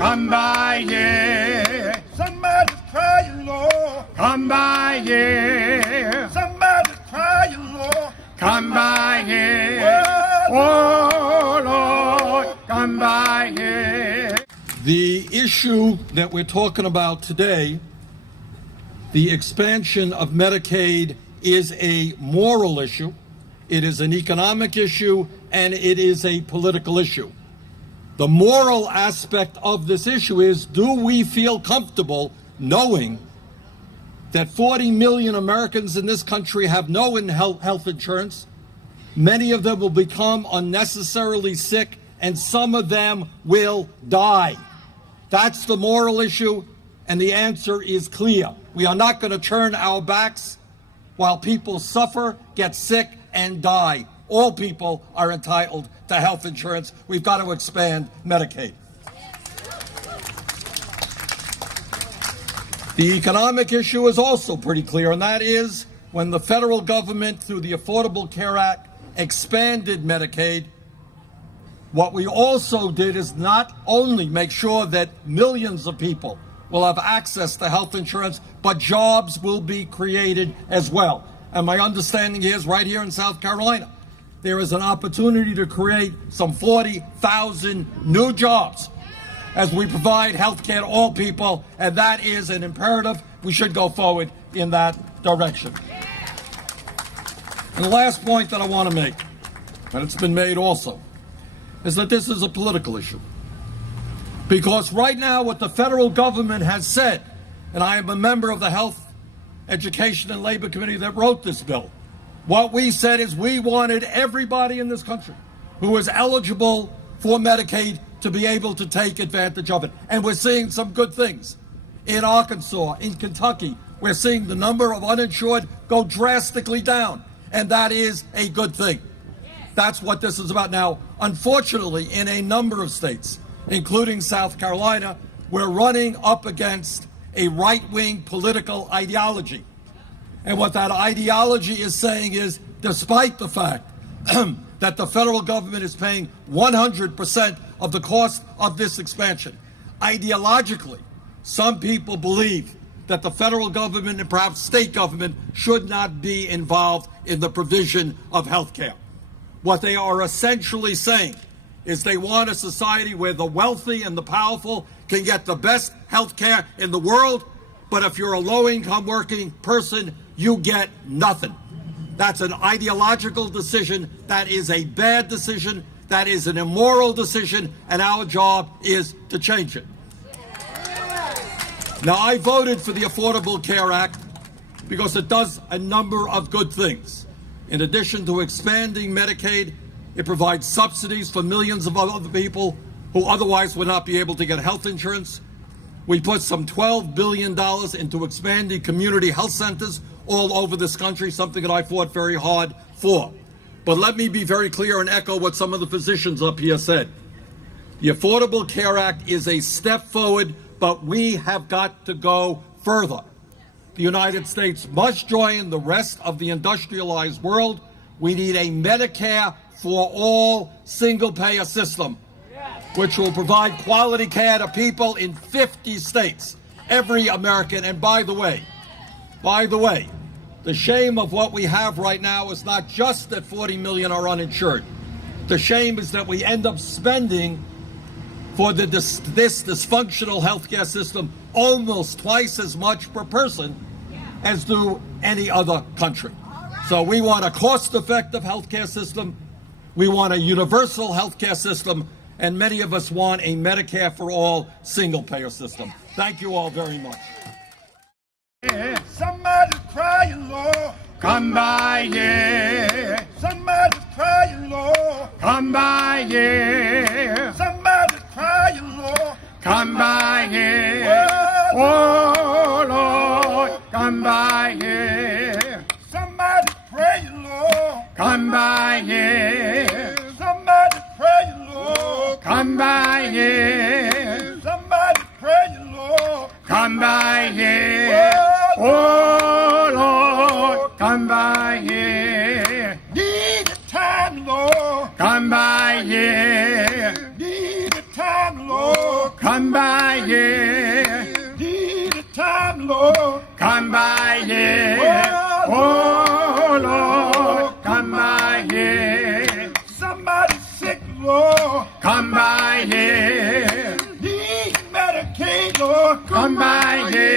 Come by here. Somebody's crying, Lord. Come by here. Somebody's crying, Lord. Come by here. Oh, Lord, come by here. The issue that we're talking about today, the expansion of Medicaid, is a moral issue, it is an economic issue, and it is a political issue. The moral aspect of this issue is, do we feel comfortable knowing that 40 million Americans in this country have no health insurance? Many of them will become unnecessarily sick, and some of them will die. That's the moral issue, and the answer is clear. We are not going to turn our backs while people suffer, get sick, and die. All people are entitled to health insurance. We've got to expand Medicaid. The economic issue is also pretty clear, and that is when the federal government, through the Affordable Care Act, expanded Medicaid, what we also did is not only make sure that millions of people will have access to health insurance, but jobs will be created as well. And my understanding is right here in South Carolina, there is an opportunity to create some 40,000 new jobs as we provide health care to all people, and that is an imperative. We should go forward in that direction. And the last point that I want to make, and it's been made also, is that this is a political issue. Because right now what the federal government has said, and I am a member of the Health, Education, and Labor Committee that wrote this bill, what we said is we wanted everybody in this country who is eligible for Medicaid to be able to take advantage of it. And we're seeing some good things. In Arkansas, in Kentucky, we're seeing the number of uninsured go drastically down. And that is a good thing. That's what this is about now. Unfortunately, in a number of states, including South Carolina, we're running up against a right-wing political ideology. And what that ideology is saying is, despite the fact that the federal government is paying 100% of the cost of this expansion, ideologically, some people believe that the federal government and perhaps state government should not be involved in the provision of health care. What they are essentially saying is they want a society where the wealthy and the powerful can get the best health care in the world, but if you're a low-income working person, you get nothing. That's an ideological decision. That is a bad decision. That is an immoral decision, and our job is to change it. Now, I voted for the Affordable Care Act because it does a number of good things. In addition to expanding Medicaid, it provides subsidies for millions of other people who otherwise would not be able to get health insurance. We put some $12 billion into expanding community health centers all over this country, something that I fought very hard for. But let me be very clear and echo what some of the physicians up here said. The Affordable Care Act is a step forward, but we have got to go further. The United States must join the rest of the industrialized world. We need a Medicare for all single-payer system, which will provide quality care to people in 50 states, every American. And by the way, the shame of what we have right now is not just that 40 million are uninsured. The shame is that we end up spending for this dysfunctional healthcare system almost twice as much per person as do any other country. So we want a cost-effective healthcare system. We want a universal healthcare system. And many of us want a Medicare for all single-payer system. Thank you all very much. Somebody's crying, Lord. Come by here. Somebody's crying, Lord. Come by here. Somebody's crying, Lord. Come by here. Oh, Lord, come by here. Somebody's praying, Lord. Come by here. Somebody's praying, Lord. Come by here. Somebody's praying, Lord. Come by here. Oh, Lord, come by here. Need the time, Lord. Come by here. Need the time, Lord. Come come by here. Need a time, Lord. Come by here. Oh, Lord, come by here. Somebody's sick, Lord. Come by here. Need Medicaid, Lord. Come by here.